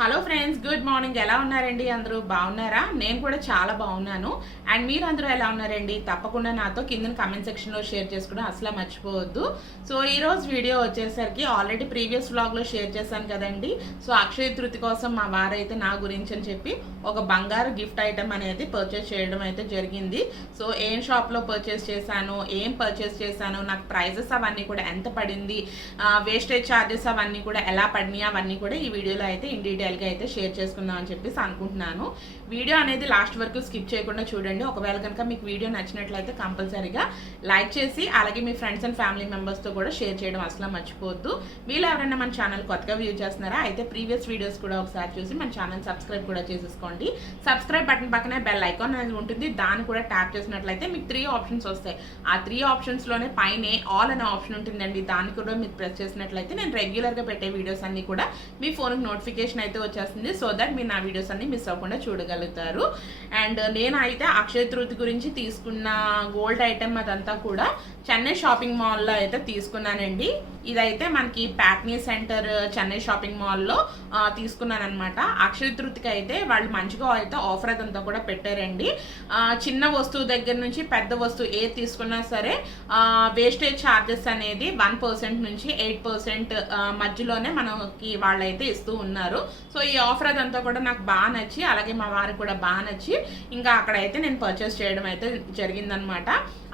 Hello friends good morning. ఎలా ఉన్నారండి అందరూ? బాగున్నారా? నేను కూడా చాలా బాగున్నాను. అండ్ మీరు అందరూ ఎలా ఉన్నారండి? తప్పకుండా నాతో కింద కమెంట్ సెక్షన్లో షేర్ చేసుకోవడం అసలు మర్చిపోవద్దు. సో ఈరోజు వీడియో వచ్చేసరికి ఆల్రెడీ ప్రీవియస్ వ్లాగ్లో షేర్ చేశాను కదండి. సో అక్షయ తృతి కోసం మా వారైతే నా గురించి అని చెప్పి ఒక బంగారు గిఫ్ట్ ఐటమ్ అనేది పర్చేస్ చేయడం అయితే జరిగింది. సో ఏం షాప్లో పర్చేస్ చేశాను? ఏం పర్చేస్ చేశాను? నాకు ప్రైజెస్ అవన్నీ కూడా ఎంత పడింది? వేస్టేజ్ ఛార్జెస్ అవన్నీ కూడా ఎలా పడినాయి? అవన్నీ కూడా ఈ వీడియోలో అయితే ఇన్ డీటెయిల్గా అయితే షేర్ చేసుకుందాం అని చెప్పేసి అనుకుంటున్నాను. వీడియో అనేది లాస్ట్ వరకు స్కిప్ చేయకుండా చూడండి. ఒకవేళ కనుక మీకు వీడియో నచ్చినట్లయితే కంపల్సరీగా లైక్ చేసి అలాగే మీ ఫ్రెండ్స్ అండ్ ఫ్యామిలీ మెంబర్స్తో కూడా షేర్ చేయడం అసలు మర్చిపోవద్దు. మీరు ఎవరైనా మన ఛానల్ కొత్తగా వ్యూ చేస్తున్నారా అయితే ప్రీవియస్ వీడియోస్ కూడా ఒకసారి చూసి మన ఛానల్ సబ్స్క్రైబ్ కూడా చేసేసుకోండి. సబ్స్క్రైబ్ బటన్ పక్కనే బెల్ ఐకాన్ అనేది ఉంటుంది. దాన్ని కూడా ట్యాప్ చేసినట్లయితే మీకు త్రీ ఆప్షన్స్ వస్తాయి. ఆ త్రీ ఆప్షన్స్లోనే పైనే ఆల్ అనే ఆప్షన్ ఉంటుందండి. దాన్ని కూడా మీరు ప్రెస్ చేసినట్లయితే నేను రెగ్యులర్గా పెట్టే వీడియోస్ అన్ని కూడా మీ ఫోన్కి నోటిఫికేషన్ అయితే వచ్చేస్తుంది. సో దట్ మీరు నా వీడియోస్ అన్ని మిస్ అవ్వకుండా చూడగలుగుతారు. అండ్ నేను అయితే అక్షయ తృతి గురించి తీసుకున్న గోల్డ్ ఐటెం అదంతా కూడా చెన్నై షాపింగ్ మాల్లో అయితే తీసుకున్నానండి. ఇదైతే మనకి ప్యాట్నీ సెంటర్ చెన్నై షాపింగ్ మాల్లో తీసుకున్నాను అనమాట అక్షయ తృతికి అయితే వాళ్ళు మంచిగా అయితే ఆఫర్ అదంతా కూడా పెట్టారండి. చిన్న వస్తువు దగ్గర నుంచి పెద్ద వస్తువు ఏది తీసుకున్నా సరే వేస్టేజ్ ఛార్జెస్ అనేది వన్ పర్సెంట్ నుంచి ఎయిట్ పర్సెంట్ మధ్యలోనే మనకి వాళ్ళైతే ఇస్తూ ఉన్నారు. సో ఈ ఆఫర్ అదంతా కూడా నాకు బాగా నచ్చి అలాగే మా వారికి కూడా బాగా నచ్చి ఇంకా అక్కడైతే నేను పర్చేస్ చేయడం అయితే జరిగిందనమాట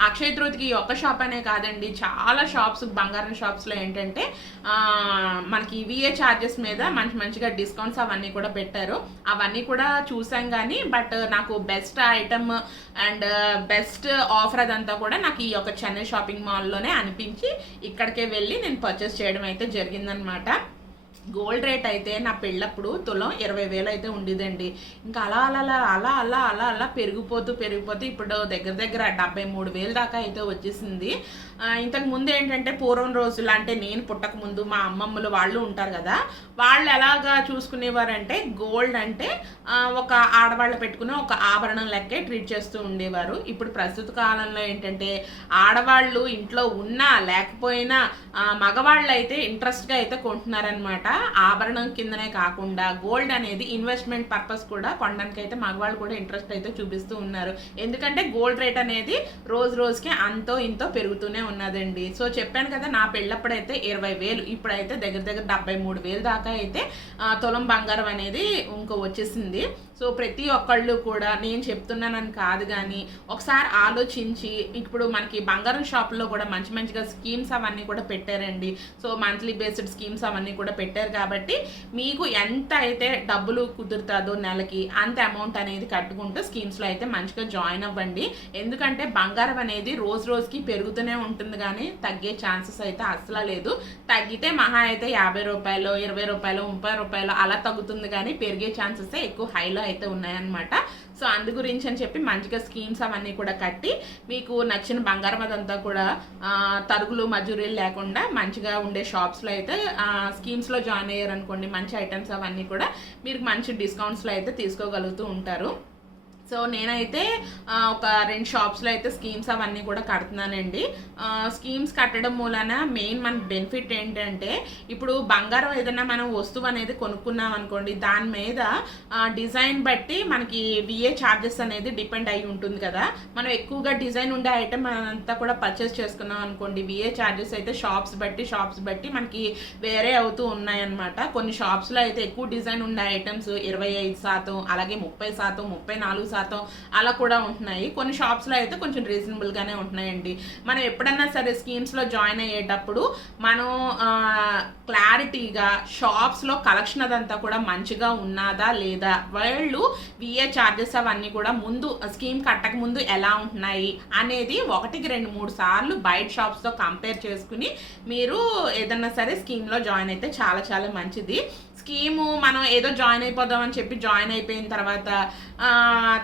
అక్షయ తృతికి ఈ ఒక్క షాప్ అనే కాదండి చాలా షాప్స్ బంగారం షాప్స్లో ఏంటంటే మనకి విఏ ఛార్జెస్ మీద మంచి మంచిగా డిస్కౌంట్స్ అవన్నీ కూడా పెట్టారు. అవన్నీ కూడా చూసాం కానీ బట్ నాకు best item and best offer అదంతా కూడా నాకు ఈ యొక్క చెన్నై షాపింగ్ మాల్లోనే అనిపించి ఇక్కడికే వెళ్ళి నేను పర్చేస్ చేయడం అయితే జరిగిందనమాట గోల్డ్ రేట్ అయితే నా పెళ్ళప్పుడు తులం ఇరవై వేలు అయితే ఉండేదండి. ఇంకా అలా అలా అలా అలా అలా అలా అలా పెరిగిపోతూ పెరిగిపోతూ ఇప్పుడు దగ్గర దగ్గర డెబ్బై మూడు వేలు దాకా అయితే వచ్చేసింది. ఇంతకు ముందు ఏంటంటే పూర్వం రోజులు అంటే నేను పుట్టక ముందు మా అమ్మమ్మలు వాళ్ళు ఉంటారు కదా వాళ్ళు ఎలాగా చూసుకునేవారంటే గోల్డ్ అంటే ఒక ఆడవాళ్ళు పెట్టుకునే ఒక ఆభరణం లెక్కే ట్రీట్ చేస్తూ ఉండేవారు. ఇప్పుడు ప్రస్తుత కాలంలో ఏంటంటే ఆడవాళ్ళు ఇంట్లో ఉన్నా లేకపోయినా మగవాళ్ళు అయితే ఇంట్రెస్ట్గా అయితే కొంటున్నారనమాట ఆభరణం కిందనే కాకుండా గోల్డ్ అనేది ఇన్వెస్ట్మెంట్ పర్పస్ కూడా కొనడానికి అయితే మగవాళ్ళు కూడా ఇంట్రెస్ట్ అయితే చూపిస్తూ ఉన్నారు. ఎందుకంటే గోల్డ్ రేట్ అనేది రోజు రోజుకి అంతో ఇంతో పెరుగుతూనే ఉన్నదండి. సో చెప్పాను కదా నా పెళ్ళప్పుడైతే ఇరవై వేలు ఇప్పుడైతే దగ్గర దగ్గర డెబ్బై మూడు వేలు దాకా అయితే తులం బంగారం అనేది ఇంకో వచ్చేసింది. సో ప్రతి ఒక్కళ్ళు కూడా నేను చెప్తున్నానని కాదు కానీ ఒకసారి ఆలోచించి ఇప్పుడు మనకి బంగారం షాప్లో కూడా మంచి మంచిగా స్కీమ్స్ అవన్నీ కూడా పెట్టారండి. సో మంత్లీ బేస్డ్ స్కీమ్స్ అవన్నీ కూడా పెట్టారు కాబట్టి మీకు ఎంత అయితే డబ్బులు కుదురుతుందో నెలకి అంత అమౌంట్ అనేది కట్టుకుంటూ స్కీమ్స్లో అయితే మంచిగా జాయిన్ అవ్వండి. ఎందుకంటే బంగారం అనేది రోజు రోజుకి పెరుగుతూనే ఉంటుంది కానీ తగ్గే ఛాన్సెస్ అయితే అసలు లేదు. తగ్గితే మహా అయితే యాభై రూపాయలు ఇరవై రూపాయలు ముప్పై రూపాయలు అలా తగ్గుతుంది కానీ పెరిగే ఛాన్సెస్ ఎక్కువ హైలో అయితే ఉన్నాయన్నమాట. సో అందు గురించి అని చెప్పి మంచిగా స్కీమ్స్ అవన్నీ కూడా కట్టి మీకు నచ్చిన బంగారం అదంతా కూడా తరుగులు మజూరీలు లేకుండా మంచిగా ఉండే షాప్స్లో అయితే స్కీమ్స్లో జాయిన్ అయ్యారనుకోండి మంచి ఐటమ్స్ అవన్నీ కూడా మీరు మంచి డిస్కౌంట్స్లో అయితే తీసుకోగలుగుతూ ఉంటారు. సో నేనైతే ఒక రెండు షాప్స్లో అయితే స్కీమ్స్ అవన్నీ కూడా కడుతున్నానండి. స్కీమ్స్ కట్టడం మూలన మెయిన్ మన బెనిఫిట్ ఏంటంటే ఇప్పుడు బంగారం ఏదైనా మనం వస్తువు అనేది కొనుక్కున్నాం అనుకోండి దాని మీద డిజైన్ బట్టి మనకి విఏ ఛార్జెస్ అనేది డిపెండ్ అయి ఉంటుంది కదా. మనం ఎక్కువగా డిజైన్ ఉండే ఐటమ్ అంతా కూడా పర్చేస్ చేసుకున్నాం అనుకోండి విఏ ఛార్జెస్ అయితే షాప్స్ బట్టి షాప్స్ బట్టి మనకి వేరే అవుతూ ఉన్నాయన్నమాట. కొన్ని షాప్స్లో అయితే ఎక్కువ డిజైన్ ఉండే ఐటమ్స్ ఇరవై ఐదు శాతం అలాగే ముప్పై శాతం ముప్పై నాలుగు శాతం అలా కూడా ఉంటున్నాయి. కొన్ని షాప్స్లో అయితే కొంచెం రీజనబుల్గానే ఉంటున్నాయండి. మనం ఎప్పుడన్నా సరే స్కీమ్స్లో జాయిన్ అయ్యేటప్పుడు మనం క్లారిటీగా షాప్స్లో కలెక్షన్ అదంతా కూడా మంచిగా ఉన్నదా లేదా? వాళ్ళు విఏ ఛార్జెస్ అవన్నీ కూడా ముందు స్కీమ్ కట్టక ముందు ఎలా ఉంటున్నాయి అనేది ఒకటికి రెండు మూడు సార్లు బయట షాప్స్తో కంపేర్ చేసుకుని మీరు ఏదన్నా సరే స్కీమ్లో జాయిన్ అయితే చాలా చాలా మంచిది. స్కీము మనం ఏదో జాయిన్ అయిపోదామని చెప్పి జాయిన్ అయిపోయిన తర్వాత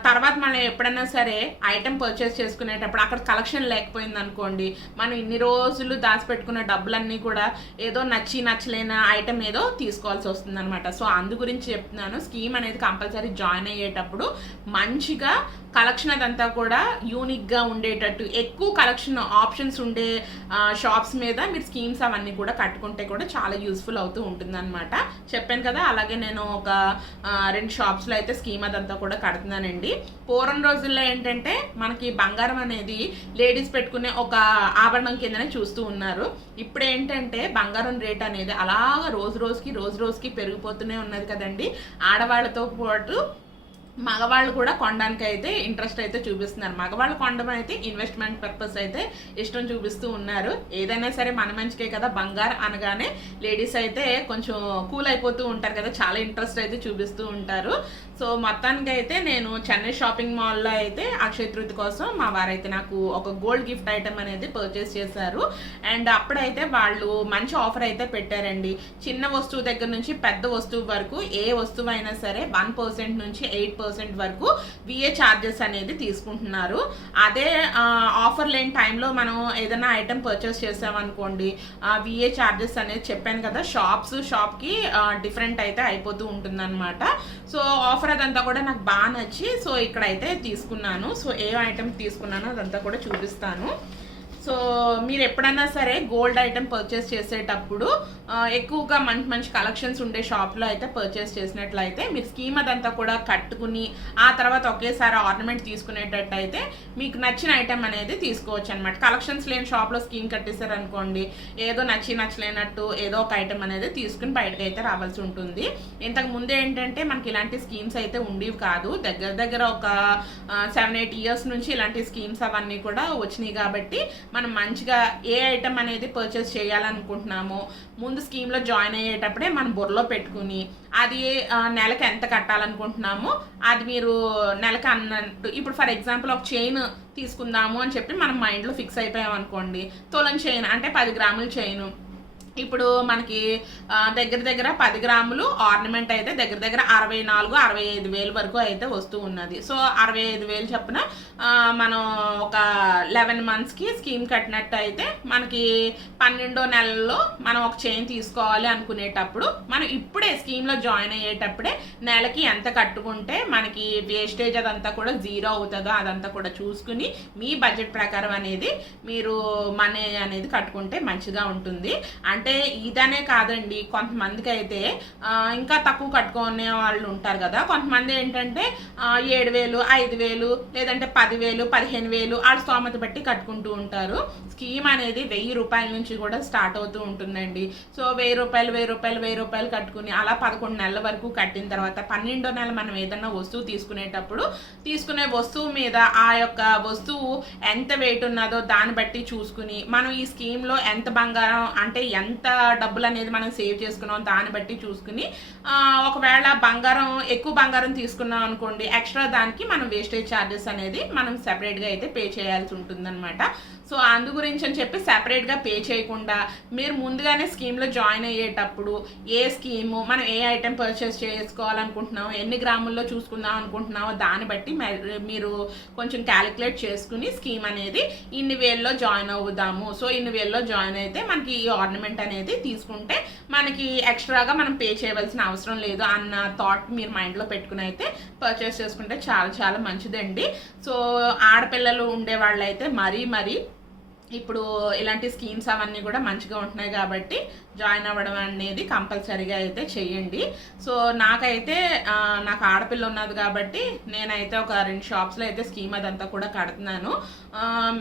తర్వాత మనం ఎప్పుడైనా సరే ఐటెం పర్చేస్ చేసుకునేటప్పుడు అక్కడ కలెక్షన్ లేకపోయింది అనుకోండి మనం ఇన్ని రోజులు దాచిపెట్టుకున్న డబ్బులన్నీ కూడా ఏదో నచ్చి నచ్చలేని ఐటెం ఏదో తీసుకోవాల్సి వస్తుంది అనమాట సో అందు గురించి చెప్తున్నాను. స్కీమ్ అనేది కంపల్సరీ జాయిన్ అయ్యేటప్పుడు మంచిగా కలెక్షన్ అదంతా కూడా యూనిక్గా ఉండేటట్టు. ఎక్కువ కలెక్షన్ ఆప్షన్స్ ఉండే షాప్స్ మీద మీరు స్కీమ్స్ అవన్నీ కూడా కట్టుకుంటే కూడా చాలా యూస్ఫుల్ అవుతూ ఉంటుందన్నమాట. చెప్పాను చెప్పాను కదా అలాగే నేను ఒక రెండు షాప్స్లో అయితే స్కీమ్ అదంతా కూడా కడుతున్నానండి. పూర్వం రోజుల్లో ఏంటంటే మనకి బంగారం అనేది లేడీస్ పెట్టుకునే ఒక ఆభరణం కిందనే చూస్తూ ఉన్నారు. ఇప్పుడు ఏంటంటే బంగారం రేట్ అనేది అలాగ రోజు రోజుకి రోజు రోజుకి పెరిగిపోతూనే ఉన్నది కదండి. ఆడవాళ్ళతో పాటు మగవాళ్ళు కూడా కొనడానికి అయితే ఇంట్రెస్ట్ అయితే చూపిస్తున్నారు. మగవాళ్ళు కొనడం అయితే ఇన్వెస్ట్మెంట్ పర్పస్ అయితే ఇష్టం చూపిస్తూ ఉన్నారు. ఏదైనా సరే మన మంచికే కదా బంగారు అనగానే లేడీస్ అయితే కొంచెం కూల్ అయిపోతూ ఉంటారు కదా చాలా ఇంట్రెస్ట్ అయితే చూపిస్తూ ఉంటారు. సో మొత్తానికి అయితే నేను చెన్నై షాపింగ్ మాల్లో అయితే అక్షయ తృతి కోసం మా వారైతే నాకు ఒక గోల్డ్ గిఫ్ట్ ఐటమ్ అనేది పర్చేస్ చేశారు. అండ్ అప్పుడైతే వాళ్ళు మంచి ఆఫర్ అయితే పెట్టారండి. చిన్న వస్తువు దగ్గర నుంచి పెద్ద వస్తువు వరకు ఏ వస్తువు అయినా సరే వన్ పర్సెంట్ నుంచి ఎయిట్ పర్సెంట్ వరకు విఏ ఛార్జెస్ అనేది తీసుకుంటున్నారు. అదే ఆఫర్ లేని టైంలో మనం ఏదైనా ఐటెం పర్చేస్ చేసామనుకోండి విఏ ఛార్జెస్ అనేది చెప్పాను కదా షాప్స్ షాప్కి డిఫరెంట్ అయితే అయిపోతూ ఉంటుందన్నమాట. సో ఆఫర్ అదంతా కూడా నాకు బాగా నచ్చి సో ఇక్కడైతే తీసుకున్నాను. సో ఏ ఐటెం తీసుకున్నానో అదంతా కూడా చూపిస్తాను. సో మీరు ఎప్పుడైనా సరే గోల్డ్ ఐటెం పర్చేస్ చేసేటప్పుడు ఎక్కువగా మంచి మంచి కలెక్షన్స్ ఉండే షాప్లో అయితే పర్చేస్ చేసినట్లయితే మీరు స్కీమ్ అదంతా కూడా కట్టుకుని ఆ తర్వాత ఒకేసారి ఆర్నమెంట్ తీసుకునేటట్టు అయితే మీకు నచ్చిన ఐటెం అనేది తీసుకోవచ్చు అనమాట కలెక్షన్స్ లేని షాప్లో స్కీమ్ కట్టేశారనుకోండి ఏదో నచ్చి నచ్చలేనట్టు ఏదో ఒక ఐటెం అనేది తీసుకుని బయటకు అయితే రావాల్సి ఉంటుంది. ఇంతకు ముందు ఏంటంటే మనకి ఇలాంటి స్కీమ్స్ అయితే ఉండేవి కాదు. దగ్గర దగ్గర ఒక సెవెన్ ఎయిట్ ఇయర్స్ నుంచి ఇలాంటి స్కీమ్స్ అవన్నీ కూడా వచ్చినాయి కాబట్టి మనం మంచిగా ఏ ఐటెం అనేది పర్చేస్ చేయాలనుకుంటున్నామో ముందు స్కీమ్లో జాయిన్ అయ్యేటప్పుడే మనం బుర్రలో పెట్టుకుని అది నెలకు నెలకి ఎంత కట్టాలనుకుంటున్నామో అది మీరు నెలకి అన్నట్టు ఇప్పుడు ఫర్ ఎగ్జాంపుల్ ఒక చైన్ తీసుకుందాము అని చెప్పి మనం మైండ్లో ఫిక్స్ అయిపోయాం అనుకోండి తులం చైన్ అంటే పది గ్రాముల చైన్ ఇప్పుడు మనకి దగ్గర దగ్గర పది గ్రాములు ఆర్నమెంట్ అయితే దగ్గర దగ్గర అరవై నాలుగు అరవై ఐదు వేలు వరకు అయితే వస్తూ ఉన్నది. సో అరవై ఐదు వేలు చొప్పున మనం ఒక లెవెన్ మంత్స్కి స్కీమ్ కట్టినట్టు అయితే మనకి పన్నెండో నెలలో మనం ఒక చైన్ తీసుకోవాలి అనుకునేటప్పుడు మనం ఇప్పుడే స్కీమ్లో జాయిన్ అయ్యేటప్పుడే నెలకి ఎంత కట్టుకుంటే మనకి వేస్టేజ్ అదంతా కూడా జీరో అవుతుందో అదంతా కూడా చూసుకుని మీ బడ్జెట్ ప్రకారం అనేది మీరు మనీ అనేది కట్టుకుంటే మంచిగా ఉంటుంది. అంటే అంటే ఇదనే కాదండి కొంతమందికి అయితే ఇంకా తక్కువ కట్టుకునే వాళ్ళు ఉంటారు కదా. కొంతమంది ఏంటంటే ఏడు వేలు ఐదు వేలు లేదంటే పదివేలు పదిహేను వేలు ఆడ స్తోమత బట్టి కట్టుకుంటూ ఉంటారు. స్కీమ్ అనేది వెయ్యి రూపాయల నుంచి కూడా స్టార్ట్ అవుతూ ఉంటుందండి. సో వెయ్యి రూపాయలు వెయ్యి రూపాయలు వెయ్యి రూపాయలు కట్టుకుని అలా పదకొండు నెలల వరకు కట్టిన తర్వాత పన్నెండో నెల మనం ఏదన్నా వస్తువు తీసుకునేటప్పుడు తీసుకునే వస్తువు మీద ఆ యొక్క వస్తువు ఎంత వెయిట్ ఉన్నదో దాన్ని బట్టి చూసుకుని మనం ఈ స్కీమ్లో ఎంత బంగారం అంటే ఎంత డబ్బులు అనేది మనం సేవ్ చేసుకున్నాం దాన్ని బట్టి చూసుకుని ఒకవేళ బంగారం ఎక్కువ బంగారం తీసుకున్నాం అనుకోండి ఎక్స్ట్రా దానికి మనం వేస్టేజ్ ఛార్జెస్ అనేది మనం సెపరేట్గా అయితే పే చేయాల్సి ఉంటుందన్నమాట. సో అందు గురించి అని చెప్పి సెపరేట్గా పే చేయకుండా మీరు ముందుగానే స్కీమ్లో జాయిన్ అయ్యేటప్పుడు ఏ స్కీము మనం ఏ ఐటెం పర్చేస్ చేసుకోవాలనుకుంటున్నామో ఎన్ని గ్రాముల్లో చూసుకుందాం అనుకుంటున్నామో దాన్ని బట్టి మీరు కొంచెం క్యాలిక్యులేట్ చేసుకుని స్కీమ్ అనేది ఇన్ని వేల్లో జాయిన్ అవుదాము. సో ఇన్ని వేల్లో జాయిన్ అయితే మనకి ఈ ఆర్నమెంట్ అనేది తీసుకుంటే మనకి ఎక్స్ట్రాగా మనం పే చేయవలసిన అవసరం లేదు అన్న థాట్ మీరు మైండ్లో పెట్టుకుని అయితే పర్చేస్ చేసుకుంటే చాలా చాలా మంచిదండి. సో ఆడపిల్లలు ఉండే అయితే మరీ మరీ ఇప్పుడు ఇలాంటి స్కీమ్స్ అవన్నీ కూడా మంచిగా ఉంటున్నాయి కాబట్టి జాయిన్ అవ్వడం అనేది కంపల్సరీగా అయితే చెయ్యండి సో నాకైతే నాకు ఆడపిల్ల ఉన్నది కాబట్టి నేనైతే ఒక రెండు షాప్స్లో అయితే స్కీమ్ అదంతా కూడా కడుతున్నాను.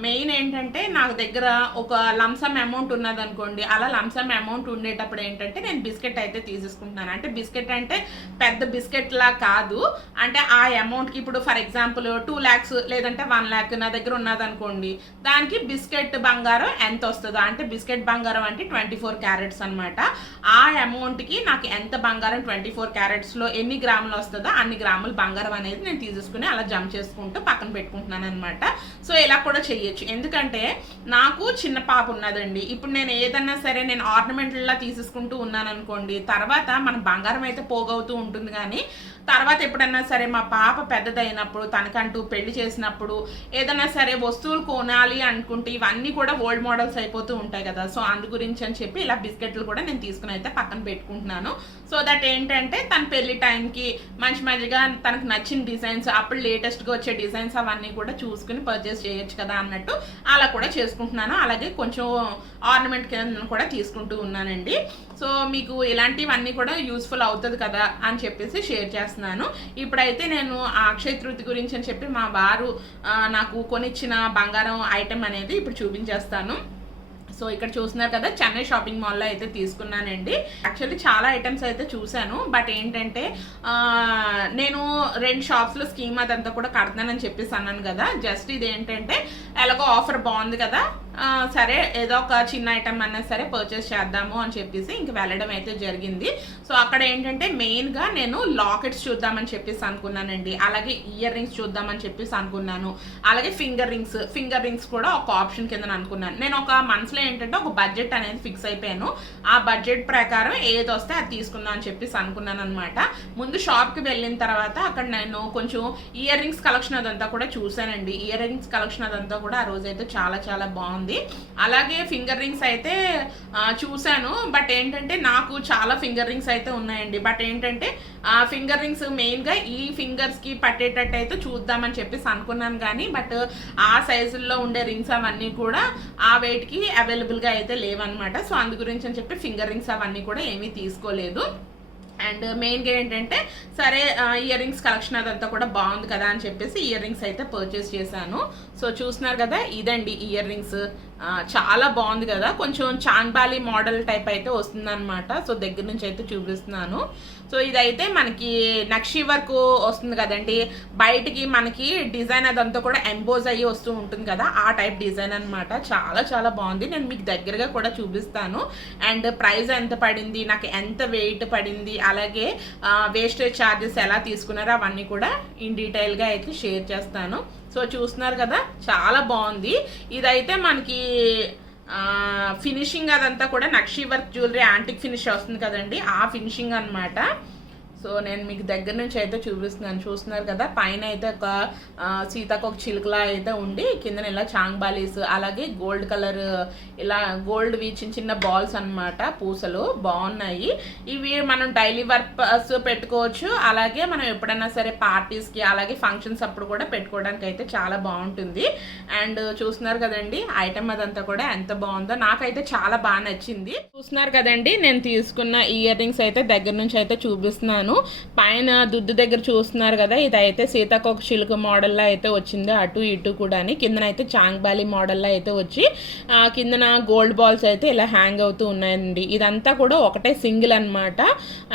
మెయిన్ ఏంటంటే నాకు దగ్గర ఒక లంసమ్ అమౌంట్ ఉన్నది అనుకోండి అలా లంసమ్ అమౌంట్ ఉండేటప్పుడు ఏంటంటే నేను బిస్కెట్ అయితే తీసేసుకుంటున్నాను. అంటే బిస్కెట్ అంటే పెద్ద బిస్కెట్ లా కాదు. అంటే ఆ అమౌంట్కి ఇప్పుడు ఫర్ ఎగ్జాంపుల్ టూ ల్యాక్స్ లేదంటే వన్ ల్యాక్ నా దగ్గర ఉన్నది అనుకోండి దానికి బిస్కెట్ బంగారం ఎంత వస్తుందో అంటే బిస్కెట్ బంగారం అంటే ట్వంటీ ఫోర్ క్యారెట్స్ అనమాట ఆ అమౌంట్కి నాకు ఎంత బంగారం ట్వంటీ ఫోర్ క్యారెట్స్లో ఎన్ని గ్రాములు వస్తుందో అన్ని గ్రాములు బంగారం అనేది నేను తీసేసుకుని అలా జమ చేసుకుంటూ పక్కన పెట్టుకుంటున్నాను అనమాట సో ఇలా కూడా చెయ్యొచ్చు ఎందుకంటే నాకు చిన్న పాప ఉన్నదండి. ఇప్పుడు నేను ఏదన్నా సరే నేను ఆర్నమెంట్లా తీసేసుకుంటూ ఉన్నాను అనుకోండి తర్వాత మన బంగారం అయితే పోగవుతూ ఉంటుంది కానీ తర్వాత ఎప్పుడన్నా సరే మా పాప పెద్దదైనప్పుడు తనకంటూ పెళ్ళి చేసినప్పుడు ఏదైనా సరే వస్తువులు కొనాలి అనుకుంటే ఇవన్నీ కూడా ఓల్డ్ మోడల్స్ అయిపోతూ ఉంటాయి కదా. సో అందు గురించి అని చెప్పి ఇలా బిస్కెట్లు కూడా నేను తీసుకుని అయితే పక్కన పెట్టుకుంటున్నాను. సో దట్ ఏంటంటే తన పెళ్ళి టైంకి మంచి మంచిగా తనకు నచ్చిన డిజైన్స్ అప్పుడు లేటెస్ట్గా వచ్చే డిజైన్స్ అవన్నీ కూడా చూసుకుని పర్చేస్ చేయొచ్చు కదా అన్నట్టు అలా కూడా చేసుకుంటున్నాను. అలాగే కొంచెం ఆర్నమెంట్ కింద కూడా తీసుకుంటూ ఉన్నానండి. సో మీకు ఇలాంటివన్నీ కూడా యూస్ఫుల్ అవుతుంది కదా అని చెప్పేసి షేర్ చేస్తాను చేస్తున్నాను. ఇప్పుడైతే నేను ఆ అక్షయ తృతి గురించి అని చెప్పి మా వారు నాకు కొనిచ్చిన బంగారం ఐటెం అనేది ఇప్పుడు చూపించేస్తాను. సో ఇక్కడ చూస్తున్నారు కదా చెన్నై షాపింగ్ మాల్లో అయితే తీసుకున్నానండి. యాక్చువల్లీ చాలా ఐటమ్స్ అయితే చూశాను. బట్ ఏంటంటే నేను రెండు షాప్స్లో స్కీమ్ అదంతా కూడా కడతానని చెప్పేసి అన్నాను కదా. జస్ట్ ఇది ఏంటంటే ఎలాగో ఆఫర్ బాగుంది కదా. సరే ఏదో ఒక చిన్న ఐటమ్ అన్నా సరే పర్చేస్ చేద్దాము అని చెప్పేసి ఇంక వెళ్ళడం అయితే జరిగింది. సో అక్కడ ఏంటంటే మెయిన్గా నేను లాకెట్స్ చూద్దామని చెప్పేసి అనుకున్నానండి. అలాగే ఇయర్ రింగ్స్ చూద్దామని చెప్పేసి అనుకున్నాను. అలాగే ఫింగర్ రింగ్స్ ఫింగర్ రింగ్స్ కూడా ఒక ఆప్షన్ కింద అనుకున్నాను. నేను ఒక మనసులో ఏంటంటే ఒక బడ్జెట్ అనేది ఫిక్స్ అయిపోయాను. ఆ బడ్జెట్ ప్రకారం ఏది వస్తే అది తీసుకుందాం అని చెప్పేసి అనుకున్నాను అనమాట ముందు షాప్కి వెళ్ళిన తర్వాత అక్కడ నేను కొంచెం ఇయర్ రింగ్స్ కలెక్షన్ అదంతా కూడా చూశానండి. ఇయర్ రింగ్స్ కలెక్షన్ అదంతా కూడా ఆ రోజైతే చాలా చాలా బాగుంది. అలాగే ఫింగర్ రింగ్స్ అయితే చూశాను. బట్ ఏంటంటే నాకు చాలా ఫింగర్ రింగ్స్ అయితే ఉన్నాయండి. బట్ ఏంటంటే ఆ ఫింగర్ రింగ్స్ మెయిన్గా ఈ ఫింగర్స్కి పట్టేటట్టు అయితే చూద్దామని చెప్పేసి అనుకున్నాను కానీ బట్ ఆ సైజుల్లో ఉండే రింగ్స్ అవన్నీ కూడా ఆ వెయిట్కి అవైలబుల్గా అయితే లేవన్నమాట. సో అందు గురించి అని చెప్పి ఫింగర్ రింగ్స్ అవన్నీ కూడా ఏమీ తీసుకోలేదు. అండ్ మెయిన్గా ఏంటంటే సరే ఇయర్ రింగ్స్ కలెక్షన్ అదంతా కూడా బాగుంది కదా అని చెప్పేసి ఇయర్ రింగ్స్ అయితే పర్చేస్ చేశాను. సో చూస్తున్నారు కదా ఇదండి ఇయర్ రింగ్స్. చాలా బాగుంది కదా. కొంచెం చాన్బాలి మోడల్ టైప్ అయితే వస్తుందన్నమాట. సో దగ్గర నుంచి అయితే చూపిస్తున్నాను. సో ఇదైతే మనకి నక్షి వర్క్ వస్తుంది కదండి. బయటికి మనకి డిజైన్ అదంతా కూడా ఎంబోజ్ అయ్యి వస్తూ ఉంటుంది కదా. ఆ టైప్ డిజైన్ అన్నమాట. చాలా చాలా బాగుంది. నేను మీకు దగ్గరగా కూడా చూపిస్తాను. అండ్ ప్రైస్ ఎంత పడింది నాకు ఎంత వెయిట్ పడింది అలాగే వేస్టేజ్ ఛార్జెస్ ఎలా తీసుకున్నారో అవన్నీ కూడా ఇన్ డీటెయిల్గా అయితే షేర్ చేస్తాను. సో చూస్తున్నారు కదా చాలా బాగుంది. ఇదైతే మనకి ఫినిషింగ్ అదంతా కూడా నక్షి వర్క్ జ్యువెలరీ యాంటిక్ ఫినిష్ వస్తుంది కదండి. ఆ ఫినిషింగ్ అన్నమాట. సో నేను మీకు దగ్గర నుంచి అయితే చూపిస్తున్నాను. చూస్తున్నారు కదా పైన అయితే ఒక సీతాకోక చిలుకలా అయితే ఉండి కింద ఇలా చాంగ్బాలీస్ అలాగే గోల్డ్ కలర్ ఇలా గోల్డ్వి చిన్న చిన్న బాల్స్ అన్నమాట పూసలు బాగున్నాయి. ఇవి మనం డైలీ వర్క్ పెట్టుకోవచ్చు. అలాగే మనం ఎప్పుడైనా సరే పార్టీస్కి అలాగే ఫంక్షన్స్ అప్పుడు కూడా పెట్టుకోవడానికి అయితే చాలా బాగుంటుంది. అండ్ చూస్తున్నారు కదండి ఐటమ్ అదంతా కూడా ఎంత బాగుందో నాకైతే చాలా బాగా నచ్చింది. చూస్తున్నారు కదండి నేను తీసుకున్న ఇయర్ రింగ్స్ అయితే దగ్గర నుంచి అయితే చూపిస్తున్నాను. పైన దుద్దు దగ్గర చూస్తున్నారు కదా ఇదైతే సీతాకోక చిలుక మోడల్లో అయితే వచ్చింది. అటు ఇటు కూడా కిందనైతే చాంగ్బాలి మోడల్లో అయితే వచ్చి కిందన గోల్డ్ బాల్స్ అయితే ఇలా హ్యాంగ్ అవుతూ ఉన్నాయండి. ఇదంతా కూడా ఒకటే సింగిల్ అన్నమాట.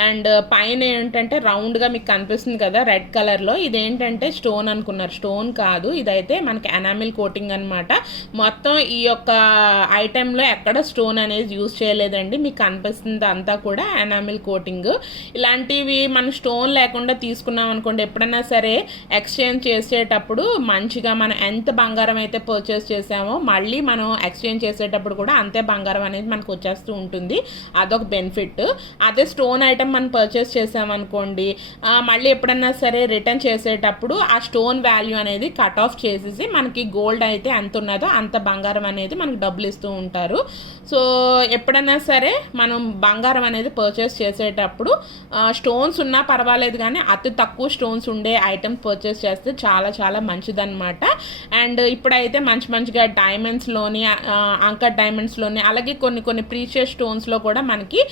అండ్ పైన ఏంటంటే రౌండ్గా మీకు కనిపిస్తుంది కదా రెడ్ కలర్లో. ఇదేంటంటే స్టోన్ అనుకున్నారు. స్టోన్ కాదు ఇదైతే మనకి ఎనామిల్ కోటింగ్ అన్నమాట. మొత్తం ఈ యొక్క ఐటెంలో ఎక్కడ స్టోన్ అనేది యూజ్ చేయలేదండి. మీకు కనిపిస్తుంది అంతా కూడా ఎనామిల్ కోటింగ్. ఇలాంటివి మనం స్టోన్ లేకుండా తీసుకున్నాం అనుకోండి ఎప్పుడైనా సరే ఎక్స్చేంజ్ చేసేటప్పుడు మంచిగా మనం ఎంత బంగారం అయితే పర్చేస్ చేసామో మళ్ళీ మనం ఎక్స్చేంజ్ చేసేటప్పుడు కూడా అంతే బంగారం అనేది మనకు వచ్చేస్తూ ఉంటుంది. అదొక బెనిఫిట్ అదే స్టోన్ ఐటమ్ మనం పర్చేస్ చేసామనుకోండి మళ్ళీ ఎప్పుడన్నా సరే రిటర్న్ చేసేటప్పుడు ఆ స్టోన్ వాల్యూ అనేది కట్ ఆఫ్ చేసేసి మనకి గోల్డ్ అయితే ఎంత ఉన్నదో అంత బంగారం అనేది మనకు డబ్బులు ఇస్తూ ఉంటారు. సో ఎప్పుడైనా సరే మనం బంగారం అనేది పర్చేస్ చేసేటప్పుడు స్టోన్స్ ఉన్నా పర్వాలేదు కానీ అతి తక్కువ స్టోన్స్ ఉండే ఐటమ్స్ పర్చేస్ చేస్తే చాలా చాలా మంచిదన్నమాట. అండ్ ఇప్పుడైతే మంచి మంచిగా డైమండ్స్లోని అంకర్ డైమండ్స్లోని అలాగే కొన్ని కొన్ని ప్రీషియస్ స్టోన్స్లో కూడా మనకి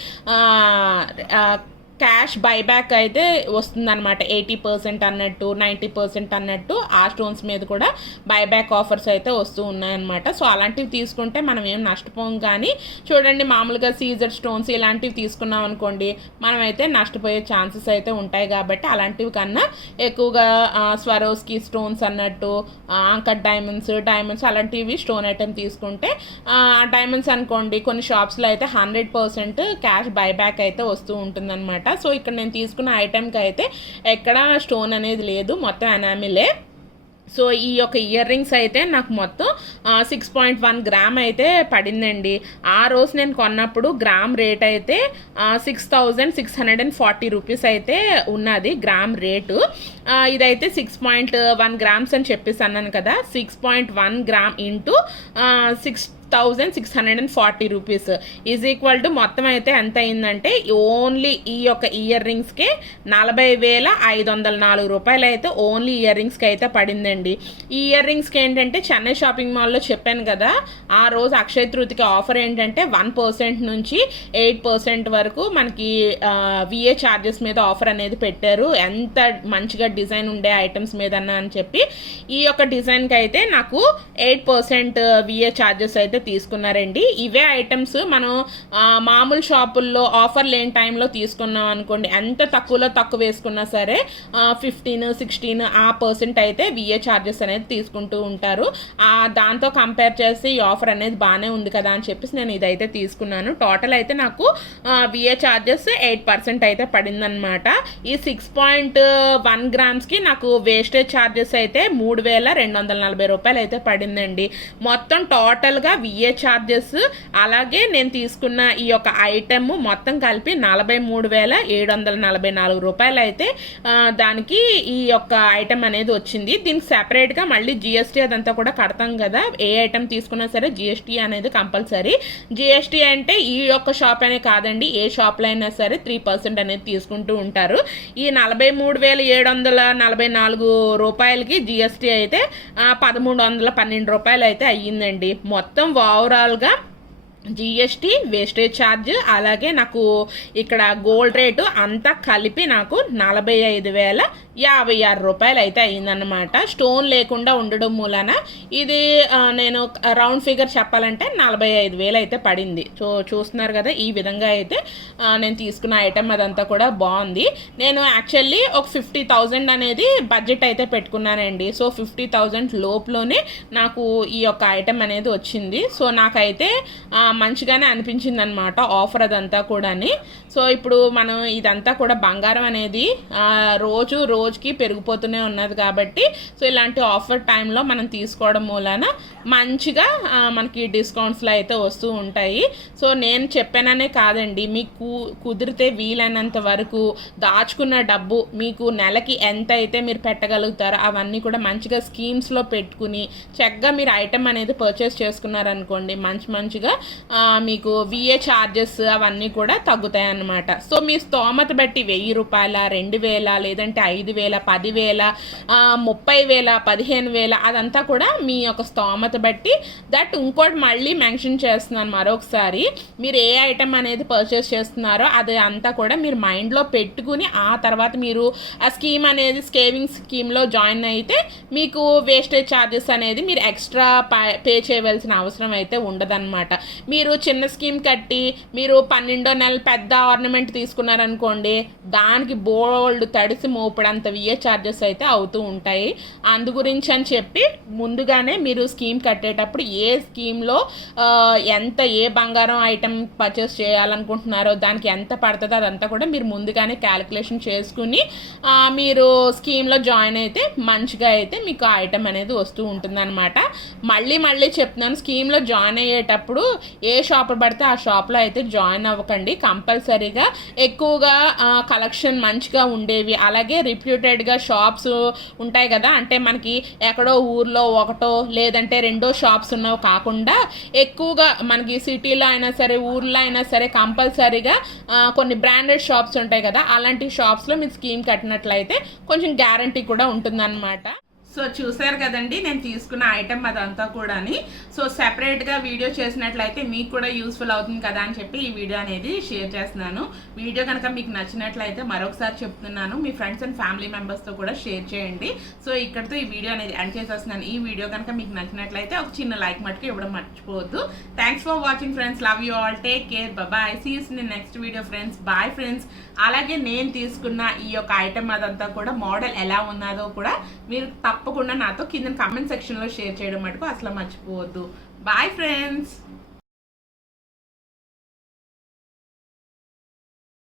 క్యాష్ బైబ్యాక్ అయితే వస్తుందన్నమాట. ఎయిటీ పర్సెంట్ అన్నట్టు నైంటీ పర్సెంట్ అన్నట్టు ఆ స్టోన్స్ మీద కూడా బైబ్యాక్ ఆఫర్స్ అయితే వస్తూ ఉన్నాయన్నమాట. సో అలాంటివి తీసుకుంటే మనం ఏం నష్టపోం కానీ చూడండి మామూలుగా సీజర్ స్టోన్స్ ఇలాంటివి తీసుకున్నాం అనుకోండి మనం అయితే నష్టపోయే ఛాన్సెస్ అయితే ఉంటాయి కాబట్టి అలాంటివి కన్నా ఎక్కువగా స్వరోస్కి స్టోన్స్ అన్నట్టు అంకట్ డైమండ్స్ డైమండ్స్ అలాంటివి స్టోన్ ఐటెం తీసుకుంటే డైమండ్స్ అనుకోండి కొన్ని షాప్స్లో అయితే హండ్రెడ్ పర్సెంట్ క్యాష్ బైబ్యాక్ అయితే వస్తూ ఉంటుందన్నమాట. సో ఇక్కడ నేను తీసుకున్న ఐటెంకి అయితే ఎక్కడ స్టోన్ అనేది లేదు. మొత్తం అనామిలే సో ఈ యొక్క ఇయర్ రింగ్స్ అయితే నాకు మొత్తం సిక్స్ పాయింట్ వన్ గ్రామ్ అయితే పడిందండి. ఆ రోజు నేను కొన్నప్పుడు గ్రామ్ రేట్ అయితే six thousand six hundred and forty rupees అయితే ఉన్నది గ్రామ్ రేటు ఇదైతే సిక్స్ పాయింట్ వన్ గ్రామ్స్ అని చెప్పేసి అన్నాను కదా. Six point one gram into six thousand six hundred and forty rupees. Is equal to మొత్తం అయితే ఎంత అయిందంటే ఓన్లీ ఈ యొక్క ఇయర్ రింగ్స్కే నలభై వేల ఐదు వందల నాలుగు రూపాయలు అయితే ఓన్లీ ఇయర్ రింగ్స్కి అయితే పడిందండి. ఈ ఇయర్ రింగ్స్కి ఏంటంటే చెన్నై షాపింగ్ మాల్లో చెప్పాను కదా ఆ రోజు అక్షయ తృతికి ఆఫర్ ఏంటంటే వన్ పర్సెంట్ నుంచి ఎయిట్ పర్సెంట్ వరకు మనకి విఏ ఛార్జెస్ మీద ఆఫర్ అనేది పెట్టారు. ఎంత మంచిగా డిజైన్ ఉండే ఐటమ్స్ మీద అని చెప్పి ఈ యొక్క డిజైన్కి అయితే నాకు ఎయిట్ పర్సెంట్ విఏ ఛార్జెస్ అయితే తీసుకున్నారండి. ఇవే ఐటమ్స్ మనం మామూలు షాపుల్లో ఆఫర్ లేని టైంలో తీసుకున్నాం అనుకోండి. ఎంత తక్కువలో తక్కువ వేసుకున్నా సరే ఫిఫ్టీన్ సిక్స్టీన్ ఆ పర్సెంట్ అయితే విఏ ఛార్జెస్ అనేది తీసుకుంటూ ఉంటారు. దాంతో కంపేర్ చేసి ఈ ఆఫర్ అనేది బాగానే ఉంది కదా అని చెప్పేసి నేను ఇదైతే తీసుకున్నాను. టోటల్ అయితే నాకు విఏ ఛార్జెస్ ఎయిట్ పర్సెంట్ అయితే పడిందనమాట ఈ సిక్స్ పాయింట్ వన్ గ్రామ్స్కి నాకు వేస్టేజ్ ఛార్జెస్ అయితే మూడు వేల రెండు వందల నలభై రూపాయలు అయితే పడిందండి. మొత్తం టోటల్గా విఏ ఛార్జెస్ అలాగే నేను తీసుకున్న ఈ యొక్క ఐటెమ్ మొత్తం కలిపి నలభై మూడు వేల ఏడు వందల నలభై నాలుగు రూపాయలు అయితే దానికి ఈ యొక్క ఐటెం అనేది వచ్చింది. దీనికి సెపరేట్గా మళ్ళీ జిఎస్టీ అదంతా కూడా కడతాం కదా. ఏ ఐటెం తీసుకున్నా సరే జిఎస్టీ అనేది కంపల్సరీ జిఎస్టీ అంటే ఈ యొక్క షాప్ అనే కాదండి. ఏ షాప్లో అయినా సరే త్రీ పర్సెంట్ అనేది తీసుకుంటూ ఉంటారు. ఈ నలభై మూడు వేల ఏడు వందల నలభై నాలుగు రూపాయలకి జిఎస్టీ అయితే పదమూడు వందల పన్నెండు రూపాయలు అయితే అయ్యిందండి. మొత్తం ఓవరాల్గా జిఎస్టీ వేస్టేజ్ ఛార్జ్ అలాగే నాకు ఇక్కడ గోల్డ్ రేటు అంతా కలిపి నాకు నలభై ఐదు వేల యాభై ఆరు రూపాయలు అయితే అయిందన్నమాట. స్టోన్ లేకుండా ఉండడం మూలన ఇది నేను రౌండ్ ఫిగర్ చెప్పాలంటే నలభై ఐదు వేలు అయితే పడింది. సో చూస్తున్నారు కదా ఈ విధంగా అయితే నేను తీసుకున్న ఐటెం అదంతా కూడా బాగుంది. నేను యాక్చువల్లీ ఒక ఫిఫ్టీ థౌజండ్ అనేది బడ్జెట్ అయితే పెట్టుకున్నానండి. సో ఫిఫ్టీ థౌజండ్ లోపులోనే నాకు ఈ యొక్క ఐటెం అనేది వచ్చింది. సో నాకైతే మంచిగానే అనిపించింది అనమాట ఆఫర్ అదంతా కూడాని. సో ఇప్పుడు మనం ఇదంతా కూడా బంగారం అనేది రోజు రోజుకి పెరిగిపోతూనే ఉన్నది కాబట్టి సో ఇలాంటి ఆఫర్ టైంలో మనం తీసుకోవడం మూలన మంచిగా మనకి డిస్కౌంట్స్లో అయితే వస్తూ ఉంటాయి. సో నేను చెప్పాననే కాదండి మీకు కుదిరితే వీలైనంత వరకు దాచుకున్న డబ్బు మీకు నెలకి ఎంత అయితే మీరు పెట్టగలుగుతారో అవన్నీ కూడా మంచిగా స్కీమ్స్లో పెట్టుకుని చక్కగా మీరు ఐటెం అనేది పర్చేస్ చేసుకున్నారనుకోండి మంచి మంచిగా మీకు విఏ ఛార్జెస్ అవన్నీ కూడా తగ్గుతాయి అన్నమాట సో మీ స్తోమత బట్టి వెయ్యి రూపాయల రెండు వేల లేదంటే ఐదు వేల పదివేల ముప్పై వేల పదిహేను వేల అదంతా కూడా మీ యొక్క స్తోమత బట్టి దట్ ఇంకోటి మళ్ళీ మెన్షన్ చేస్తున్నాను మరొకసారి. మీరు ఏ ఐటెం అనేది పర్చేస్ చేస్తున్నారో అది అంతా కూడా మీరు మైండ్లో పెట్టుకుని ఆ తర్వాత మీరు ఆ స్కీమ్ అనేది సేవింగ్ స్కీమ్లో జాయిన్ అయితే మీకు వేస్టేజ్ ఛార్జెస్ అనేది మీరు ఎక్స్ట్రా పే చేయవలసిన అవసరం అయితే ఉండదన్నమాట. మీరు మీరు చిన్న స్కీమ్ కట్టి మీరు పన్నెండో నెల పెద్ద ఆర్నమెంట్ తీసుకున్నారనుకోండి దానికి బోల్డ్ తడిసి మోపడంత విఏ ఛార్జెస్ అయితే అవుతూ ఉంటాయి. అందు గురించి అని చెప్పి ముందుగానే మీరు స్కీమ్ కట్టేటప్పుడు ఏ స్కీమ్లో ఎంత ఏ బంగారం ఐటెం పర్చేస్ చేయాలనుకుంటున్నారో దానికి ఎంత పడుతుందో అదంతా కూడా మీరు ముందుగానే క్యాలిక్యులేషన్ చేసుకుని మీరు స్కీమ్లో జాయిన్ అయితే మంచిగా అయితే మీకు ఆ ఐటెం అనేది వస్తూ ఉంటుందన్నమాట. మళ్ళీ మళ్ళీ చెప్తున్నాను స్కీమ్లో జాయిన్ అయ్యేటప్పుడు ఏ షాప్ పడితే ఆ షాప్లో అయితే జాయిన్ అవ్వకండి. కంపల్సరీగా ఎక్కువగా కలెక్షన్ మంచిగా ఉండేవి. అలాగే రిప్యూటెడ్గా షాప్స్ ఉంటాయి కదా. అంటే మనకి ఎక్కడో ఊర్లో ఒకటో లేదంటే రెండో షాప్స్ ఉన్నవి కాకుండా ఎక్కువగా మనకి సిటీలో అయినా సరే ఊర్లో అయినా సరే కంపల్సరీగా కొన్ని బ్రాండెడ్ షాప్స్ ఉంటాయి కదా. అలాంటి షాప్స్లో మీరు స్కీమ్ కట్టినట్లయితే కొంచెం గ్యారంటీ కూడా ఉంటుందన్నమాట. సో చూసారు కదండి నేను తీసుకున్న ఐటమ్ అదంతా కూడాని. సో సెపరేట్గా వీడియో చేసినట్లయితే మీకు కూడా యూస్ఫుల్ అవుతుంది కదా అని చెప్పి ఈ వీడియో అనేది షేర్ చేస్తున్నాను. వీడియో కనుక మీకు నచ్చినట్లయితే మరొకసారి చెప్తున్నాను. మీ ఫ్రెండ్స్ అండ్ ఫ్యామిలీ మెంబర్స్తో కూడా షేర్ చేయండి. సో ఇక్కడితో ఈ వీడియో అనేది ఎండ్ చేసేస్తున్నాను. ఈ వీడియో కనుక మీకు నచ్చినట్లయితే ఒక చిన్న లైక్ మట్టుకు ఇవ్వడం మర్చిపోవద్దు. Thanks for watching friends love you all take care bye sees in next video friends bye friends అలాగే నేను తీసుకున్న ఈ యొక్క ఐటమ్ అదంతా కూడా మోడల్ ఎలా ఉన్నదో కూడా మీరు తప్పకుండా నాతో కింద కమెంట్ సెక్షన్లో షేర్ చేయడం మటుకు అసలు మర్చిపోవద్దు. Bye friends